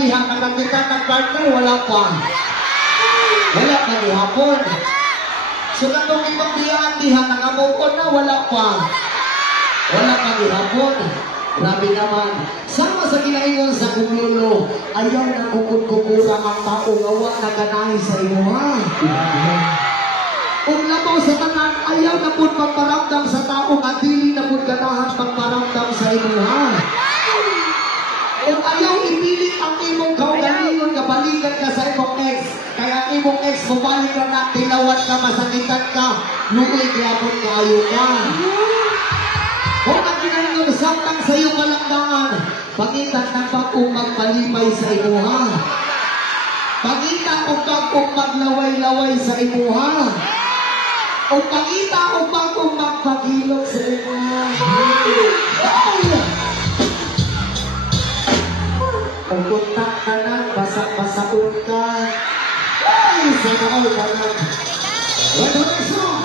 diha nakakita ng partner, wala pa. Wala pa hapon. So katong ibang diha nakamukon na, wala pa. Wala pa hapon. Grabe naman. Sama sa kinaingon sa kumulo, ayaw na kukul-kukurang ang tao ngawa na ganahe sa imo ha. Kung labaw sa tanan, ayaw na po pagparamdam sa tao nga dili na po ganahan pagparamdam sa imo ha. Kung ayaw ipilit ang imong kaugalingon nga balikan ka sa imong ex, kaya imong ex mabalik ka na, tinawad ka, masakitan ka, luoy gyapon kayo ka. Kung ang kinaingon samtang sa iyong kalambangan, pangitan ng bagong magpalipay sa imo ha. Pangitan o bagong maglaway-laway sa imo ha. O pangita o bagong magpagilok sa imo ha. Kung kontak ka na, basak-basakon ka. Ay, sana all ka na. What the next song?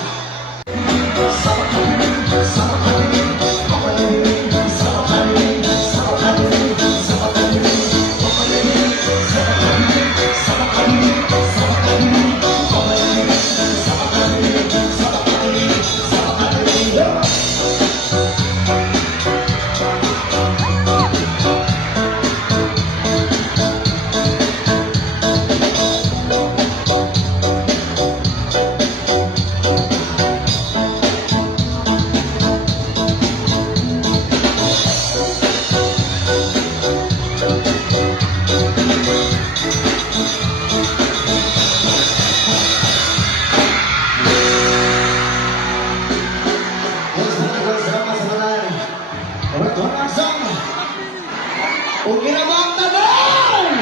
Kung ginabang tanong!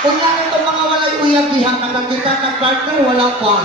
Kung nga itong mga walay uyag diha, nakakita ng partner, wala pa.